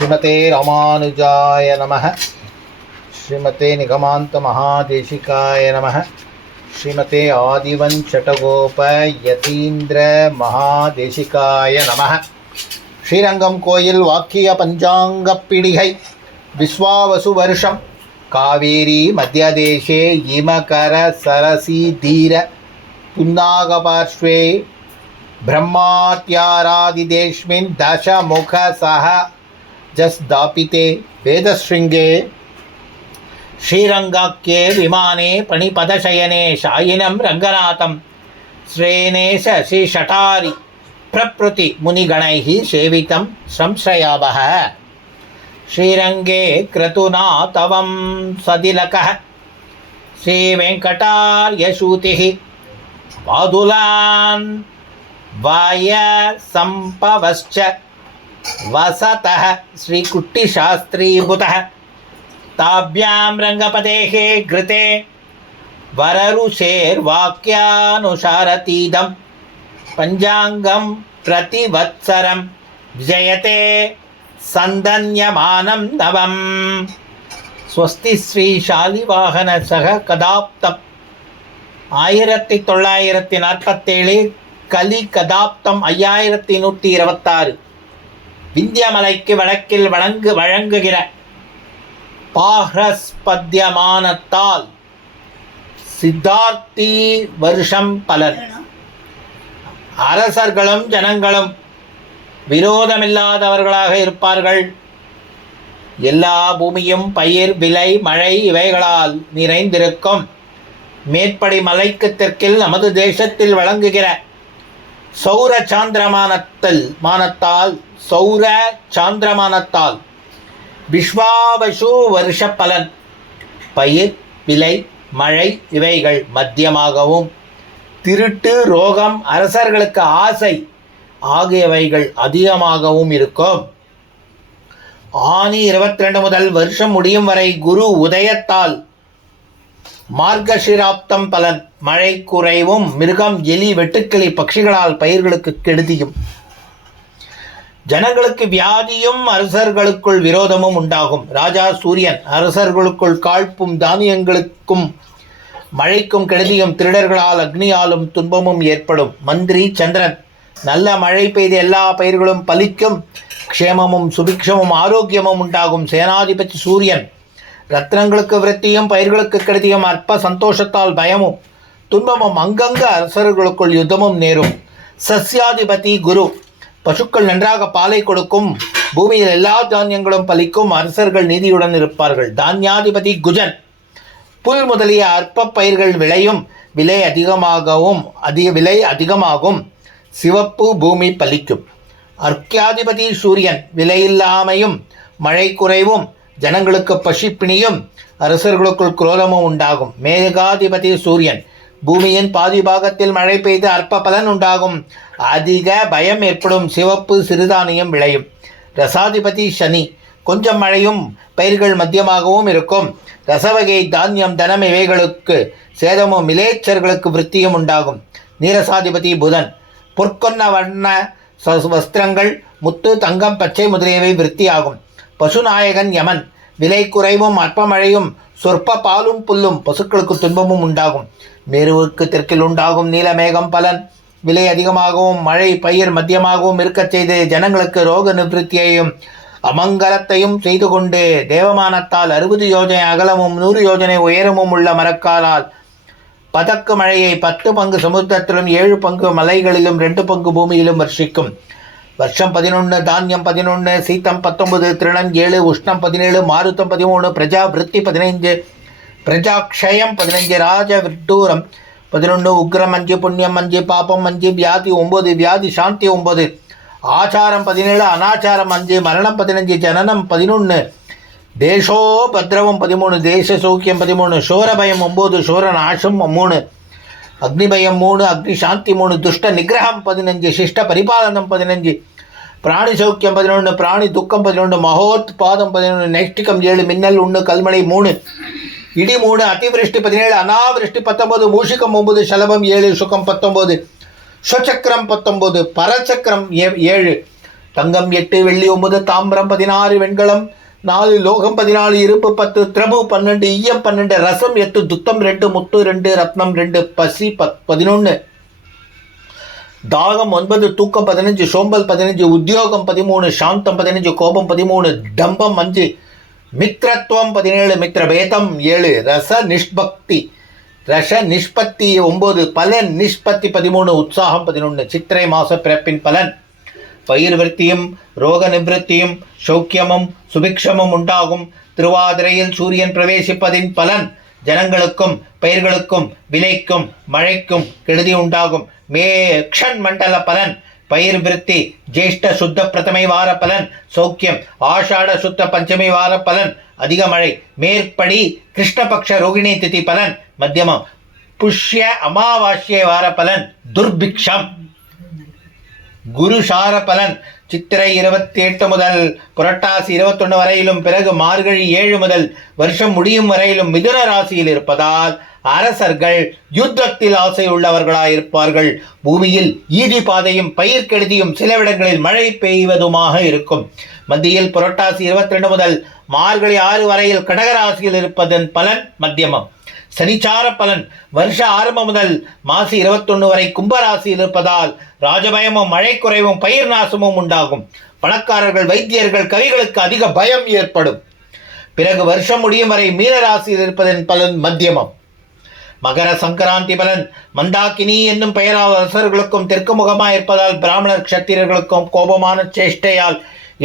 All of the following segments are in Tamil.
ஸ்ரீமதே ராமானுஜாய நமः ஸ்ரீமதே நிகமாந்த மகாதேசிகாய நமः ஸ்ரீமதே ஆதிவன் சட்டகோப யதீந்திர மகாதேசிகாய நமः ஸ்ரீரங்கம் கோயில் வாக்கிய பஞ்சாங்க பீடிகை விஸ்வாவசு வருஷம் காவேரி மத்தியதேசே இமகர சரசி தீர पुन्नागपार्श्वे ब्रह्मात्यारादिदेश्मिन् दशमुखसह जस्दापिते वेदशृङ्गे श्रीरङ्गाख्ये विमाने प्रणिपदशयने शायिनं रङ्गनाथं श्रेणेश श्रीषठारि प्रभृति मुनिगणैः सेवितं संश्रयावः। श्रीरङ्गे क्रतुना तवं सदिलकः। श्रीवेङ्कटार्यशूतिः पादुलान् वायसम्पवश्च वसतः श्रीकुट्टिशास्त्रीभूतः ताभ्यां रङ्गपतेः घृते वररुषेर्वाक्यानुसारतीदं पञ्चाङ्गं प्रतिवत्सरं जयते सन्दन्यमानं नवम् स्वस्ति श्रीशालिवाहनसः कदाप्तम् ஆயிரத்தி தொள்ளாயிரத்தி நாற்பத்தேழு கலி கதாப்தம் ஐயாயிரத்தி நூற்றி இருபத்தாறு விந்தியமலைக்கு வடக்கில் வழங்கு வழங்குகிற பாஹ்ரஸ்பத்யமானத்தால் சித்தார்த்தி வருஷம் பலர். அரசர்களும் ஜனங்களும் விரோதமில்லாதவர்களாக இருப்பார்கள். எல்லா பூமியும் பயிர் விலை மழை இவைகளால் நிறைந்திருக்கும். மேற்படி மலைக்கு தெற்கில் நமது தேசத்தில் வழங்குகிற சௌர சாந்திரமானத்தல் மானத்தால் சௌர சாந்திரமானத்தால் விஸ்வாவசு வருஷ பலன் பயிர் விலை மழை இவைகள் மத்தியமாகவும் திருட்டு ரோகம் அரசர்களுக்கு ஆசை ஆகியவைகள் அதிகமாகவும் இருக்கும். ஆனி இருபத்தி ரெண்டு முதல் வருஷம் முடியும் வரை குரு உதயத்தால் மார்கசிராப்தம் பலன். மழை குறைவும் மிருகம் எலி வெட்டுக்கிளி பட்சிகளால் பயிர்களுக்கு கெடுதியும். ஜனங்களுக்கு வியாதியும் அரசர்களுக்குள் விரோதமும் உண்டாகும். ராஜா சூரியன் அரசர்களுக்குள் காழ்ப்பும் தானியங்களுக்கும் மழைக்கும் கெடுதியும். திருடர்களால் அக்னியாலும் துன்பமும் ஏற்படும். மந்திரி சந்திரன் நல்ல மழை பெய்து எல்லா பயிர்களும் பலிக்கும். க்ஷேமமும் சுபிக்ஷமும் ஆரோக்கியமும் உண்டாகும். சேனாதிபதி சூரியன் ரத்னங்களுக்கு விருத்தியும் பயிர்களுக்கு கெடுதியும் அற்ப சந்தோஷத்தால் பயமும். துன்பமும் அங்கங்க அரசர்களுக்குள் யுத்தமும் நேரும். சஸ்யாதிபதி குரு பசுக்கள் நன்றாக பாலை கொடுக்கும் பூமியில் எல்லா தானியங்களும் பலிக்கும் அரசர்கள் நீதியுடன் இருப்பார்கள். தானியாதிபதி குஜன் புல் முதலிய அற்ப பயிர்கள் விளையும் விலை அதிகமாகவும் அதிக விலை அதிகமாகும். சிவப்பு பூமி பலிக்கும். அர்க்கியாதிபதி சூரியன் விலையில்லாமையும் மழை குறைவும் ஜனங்களுக்கு பசிப்பிணியும் அரசர்களுக்குள் குரோதமும் உண்டாகும். மேகாதிபதி சூரியன் பூமியின் பாதி பாகத்தில் மழை பெய்து அற்ப பலன் உண்டாகும். அதிக பயம் ஏற்படும் சிவப்பு சிறுதானியம் விளையும். ரசாதிபதி சனி கொஞ்சம் மழையும் பயிர்கள் மத்தியமாகவும் இருக்கும். ரசவகை தானியம் தனம் இவைகளுக்கு சேதமும் மிலேச்சர்களுக்கு விருத்தியும் உண்டாகும். நீரசாதிபதி புதன் பொற்கொன்ன வண்ண வஸ்திரங்கள் முத்து தங்கம் பச்சை முதலியவை விருத்தியாகும். பசுநாயகன் யமன். விலை குறைவும் அற்பமழையும் சொற்ப பாலும் புல்லும் பசுக்களுக்கு துன்பமும் உண்டாகும். மேருவுக்கு தெற்கில் உண்டாகும் நீலமேகம் பலன். விலை அதிகமாகவும் மழை பயிர் மத்தியமாகவும் இருக்கச் செய்து ஜனங்களுக்கு ரோக நிவத்தியையும் அமங்கலத்தையும் செய்து கொண்டு தேவமானத்தால் அறுபது யோஜனை அகலமும் நூறு யோஜனை உயரமும் உள்ள மரக்காலால் பதக்கு மழையை பத்து பங்கு சமுத்திரத்திலும் ஏழு பங்கு மலைகளிலும் ரெண்டு பங்கு பூமியிலும் வர்ஷிக்கும். வருஷம் பதினொன்று தானியம் பதினொன்று சீத்தம் பத்தொன்பது திருணம் ஏழு உஷ்ணம் பதினேழு மாருத்தம் பதிமூணு பிரஜா விருத்தி பதினைஞ்சு பிரஜாக்ஷயம் பதினஞ்சு ராஜ விட்டூரம் பதினொன்று உக்ரம் அஞ்சு புண்ணியம் அஞ்சு பாப்பம் அஞ்சு வியாதி ஒம்பது வியாதி சாந்தி ஒம்பது ஆச்சாரம் பதினேழு அனாச்சாரம் அஞ்சு மரணம் பதினஞ்சு ஜனனம் பதினொன்று தேசோ பத்ரவம் பதிமூணு தேச சௌக்கியம் பதிமூணு சோரபயம் ஒம்பது சோரநாசம் மூணு அக்னிபயம் மூணு அக்னி சாந்தி மூணு துஷ்ட நிகிரகம் பதினஞ்சு சிஷ்ட பரிபாலனம் பதினஞ்சு பிராணி சௌக்கியம் பதினொன்று பிராணி துக்கம் பதினொன்று மகோத் பாதம் பதினொன்று நைஷ்டிகம் ஏழு மின்னல் ஒன்று கல்மலை மூணு இடி மூணு அதிவிருஷ்டி பதினேழு அனாவிருஷ்டி பத்தொம்போது மூஷிகம் ஒன்பது சலபம் ஏழு சுகம் பத்தொம்போது ஸ்வச்சக்கரம் பத்தொம்போது பரச்சக்கரம் ஏ- ஏழு தங்கம் எட்டு வெள்ளி ஒன்பது தாமிரம் பதினாறு வெண்கலம் நாலு லோகம் பதினாலு இரும்பு பத்து திரபு பன்னெண்டு ஈயம் பன்னெண்டு ரசம் எட்டு துத்தம் ரெண்டு முத்து ரெண்டு ரத்னம் ரெண்டு பசி பத் பதினொன்று தாகம் ஒன்பது தூக்கம் பதினஞ்சு சோம்பல் பதினஞ்சு உத்தியோகம் பதிமூணு சாந்தம் பதினஞ்சு கோபம் பதிமூணு டம்பம் அஞ்சு மித்ரத்துவம் பதினேழு மித்ரபேதம் ஏழு ரச நிஷ்பக்தி. ரச நிஷ்பத்தி ஒம்பது பலன் நிஷ்பத்தி பதிமூணு உற்சாகம் பதினொன்று சித்திரை மாச பிறப்பின் பலன். பயிர் விருத்தியும் ரோக நிவൃத்தியும் சௌக்கியமும் சுபிக்ஷமும் உண்டாகும். திருவாதிரையில் சூரியன் பிரவேசிப்பதின் பலன். ஜனங்களுக்கும் பயிர்களுக்கும் விலைக்கும் மழைக்கும் கெடுதி உண்டாகும். மே க்ஷன் மண்டல பலன் பயிர் விருத்தி ஜேஷ்ட சுத்த பிரதமை வார பலன் சௌக்கியம் ஆஷாட சுத்த பஞ்சமி வார பலன் அதிக மழை மேற்படி கிருஷ்ணபக்ஷ ரோகிணி திதி பலன் மத்தியமம் புஷ்ய அமாவாஸ்ய வார பலன் துர்பிக்ஷம். குரு சார பலன் சித்திரை இருபத்தி எட்டு முதல் புரட்டாசி இருபத்தொன்று வரையிலும் பிறகு மார்கழி ஏழு முதல் வருஷம் முடியும் வரையிலும் மிதுன ராசியில் இருப்பதால் அரசர்கள் யுத்தத்தில் ஆசை உள்ளவர்களாயிருப்பார்கள் பூமியில் ஈதி பாதையும் பயிர் கெடுதியும் சில இடங்களில் மழை பெய்வதுமாக இருக்கும். மத்தியில் புரட்டாசி இருபத்தி ரெண்டு முதல் மார்கழி ஆறு வரையில் கடகராசியில் இருப்பதன் பலன் மத்தியமம். சனிச்சார பலன் வருஷ ஆரம்பம் முதல் மாசி இருபத்தொன்று வரை கும்பராசியில் இருப்பதால் ராஜபயமும் மழை குறைவும் பயிர் நாசமும் உண்டாகும். பணக்காரர்கள் வைத்தியர்கள் கவிகளுக்கு அதிக பயம் ஏற்படும். பிறகு வருஷம் முடியும் வரை மீனராசியில் இருப்பதன் பலன் மத்தியமம். மகர சங்கராந்தி பலன். மந்தாக்கினி என்னும் பெயரால் அரசர்களுக்கும் தெற்கு முகமாக இருப்பதால் பிராமணர் கஷத்திரர்களுக்கும் கோபமான சேஷ்டையால்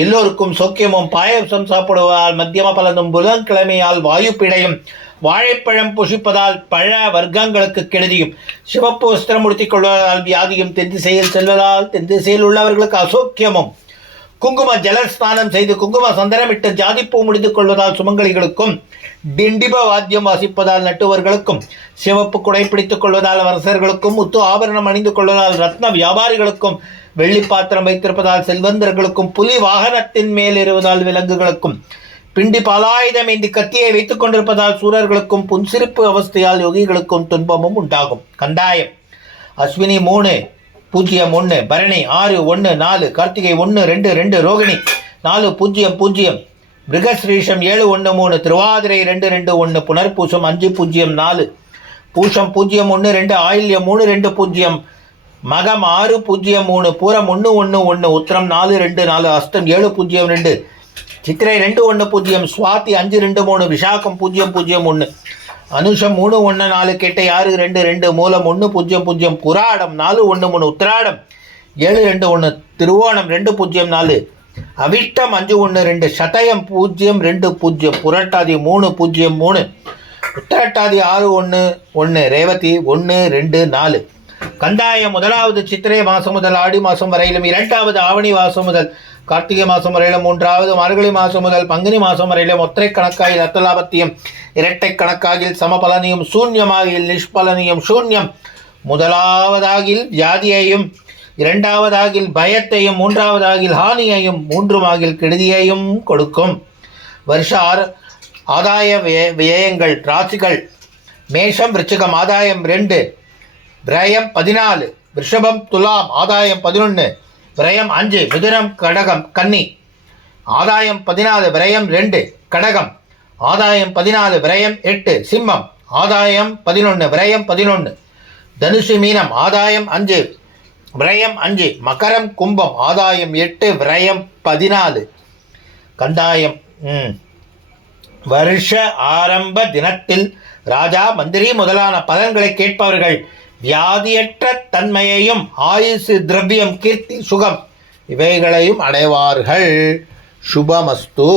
எல்லோருக்கும் சௌக்கியமும் பாயசம் சாப்பிடுவதால் மத்தியம பலனும் புதன்கிழமையால் வாயு பிழையும் வாழைப்பழம் புஷிப்பதால் பழ வர்க்கங்களுக்கு கெடுதியும். சிவப்பு வஸ்திரம் உடுத்திக் கொள்வதால் வியாதியும் தென் திசையில் செல்வதால் தென் திசையில் உள்ளவர்களுக்கு அசோக்கியமும். குங்கும ஜலஸ்நானம் செய்து குங்கும சந்தனமிட்டு ஜாதிப்பூ முடிந்து கொள்வதால் சுமங்கலிகளுக்கும் டிண்டிப வாத்தியம் வாசிப்பதால் நட்டுவர்களுக்கும் சிவப்பு குடை பிடித்துக் கொள்வதால் அரசர்களுக்கும் முத்து ஆபரணம் அணிந்து கொள்வதால் ரத்ன வியாபாரிகளுக்கும் வெள்ளி பாத்திரம் வைத்திருப்பதால் செல்வந்தர்களுக்கும் புலி வாகனத்தின் மேல் இருவதால் விலங்குகளுக்கும் பிண்டி பலாயுதம் இந்த கத்தியை வைத்துக் கொண்டிருப்பதால் சூரர்களுக்கும் புன்சிரிப்பு அவஸ்தையால் யோகிகளுக்கும் துன்பமும் உண்டாகும். கண்டாயம். அஸ்வினி மூணு பூஜ்ஜியம் ஒன்று பரணி ஆறு ஒன்று நாலு கார்த்திகை ஒன்று ரெண்டு ரெண்டு ரோகிணி நாலு பூஜ்ஜியம் பூஜ்ஜியம் மிருகஸ்ரீஷம் ஏழு ஒன்று மூணு திருவாதிரை ரெண்டு ரெண்டு ஒன்று புனர்பூசம் அஞ்சு பூஜ்ஜியம் நாலு பூஷம் பூஜ்ஜியம் ஒன்று ரெண்டு ஆயில்யம் மூணு ரெண்டு பூஜ்ஜியம் மகம் ஆறு பூஜ்ஜியம் மூணு பூரம் ஒன்று ஒன்று ஒன்று உத்திரம் நாலு ரெண்டு நாலு அஸ்தம் ஏழு பூஜ்ஜியம் ரெண்டு சித்திரை ரெண்டு ஒன்று பூஜ்ஜியம் சுவாத்தி அஞ்சு ரெண்டு மூணு விசாகம் பூஜ்ஜியம் பூஜ்ஜியம் ஒன்று அனுஷம் மூணு ஒன்று நாலு கெட்ட ஆறு ரெண்டு ரெண்டு மூலம் ஒன்று பூஜ்ஜியம் பூஜ்ஜியம் புராடம் நாலு ஒன்று மூணு உத்திராடம் ஏழு ரெண்டு ஒன்று திருவோணம் ரெண்டு பூஜ்ஜியம் நாலு அவிட்டம் அஞ்சு ஒன்று ரெண்டு சதயம் பூஜ்ஜியம் ரெண்டு பூஜ்ஜியம் புரட்டாதி மூணு பூஜ்ஜியம் மூணு உத்தரட்டாதி ஆறு ஒன்று ஒன்று ரேவதி ஒன்று ரெண்டு நாலு. கந்தாயம் முதலாவது சித்திரை மாதம் முதல் ஆடி மாதம் வரையிலும் இரண்டாவது ஆவணி மாதம் முதல் கார்த்திகை மாதம் வரையிலும் மூன்றாவது மார்கழி மாதம் முதல் பங்குனி மாதம் வரையிலும் ஒற்றை கணக்காயில் அத்தலாபத்தியம் இரட்டை கணக்காகில் சமபலனியும் சூன்யமாகில் நிஷ்பலனியும் சூன்யம் முதலாவதாகில் வியாதியையும் இரண்டாவதாகில் பயத்தையும் மூன்றாவதாகில் ஹானியையும் மூன்றுமாகில் கெடுதியையும் கொடுக்கும். வருஷ ஆதாய விய- வியயங்கள் ராசிகள். மேஷம் விருச்சிகம் ஆதாயம் ரெண்டு. பிரயம் பதினாலு ரிஷபம் துலாம் ஆதாயம் பதினொன்று விரயம் அஞ்சு மிதுனம் கடகம் கன்னி. ஆதாயம் பதினாலு விரயம் ரெண்டு கடகம். ஆதாயம் பதினாலு விரயம் எட்டு சிம்மம். ஆதாயம் பதினொன்று விரயம் பதினொன்று தனுசு மீனம் ஆதாயம் அஞ்சு. விரயம் அஞ்சு மகரம் கும்பம் ஆதாயம் எட்டு விரயம் பதினாலு. கண்டாயம் ம். வருஷ ஆரம்ப தினத்தில் ராஜா மந்திரி முதலான பலன்களை கேட்பவர்கள் வியாதியற்ற தன்மையையும் ஆயுசு திரவியம் கீர்த்தி சுகம் இவைகளையும் அடைவார்கள். சுபமஸ்து.